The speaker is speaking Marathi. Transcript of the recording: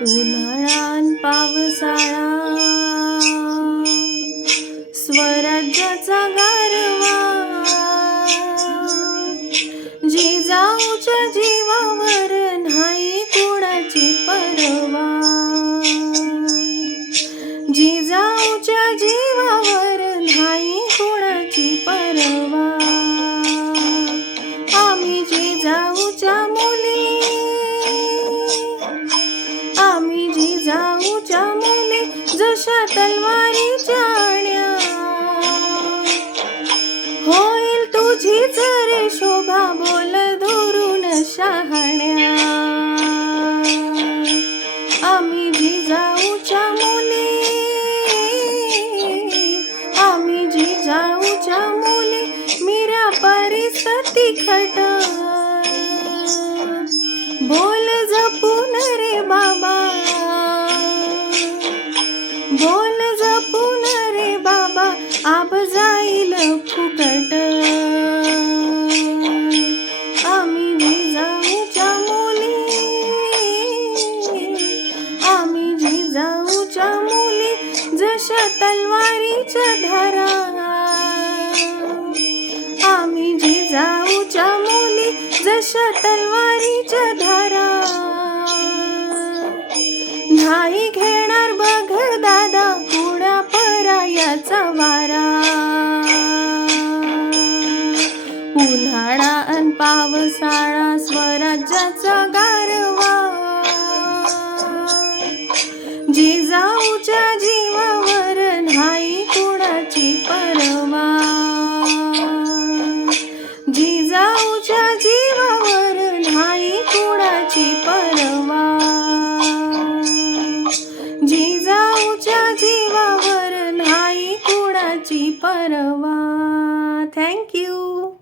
उन्हाळान पावसाळा स्वराज्याचा गारवा जिजाऊच्या जीवावर नाही कोणाची परवा. जिजाऊच्या अशा तलवारी जाण्या. होईल तुझी जरे शोभा बोल धरून शहाण्या. आम्ही जिजाऊच्या मुली. आम्ही जिजाऊच्या मुली. मीरा परिस्थिती खट बोल आप आब जाईल फुकट. आम्ही जिजाऊच्या मुली. आम्ही जिजाऊच्या मुली जशा तलवारीच्या धारा. आम्ही जिजाऊच्या मुली जशा तलवारीच्या धारा. नाही घे वारा. उन्हाळा अन पावसाळा स्वराज्याचा गारवा. जीवावर नाही कुणाची परवा थँक्यू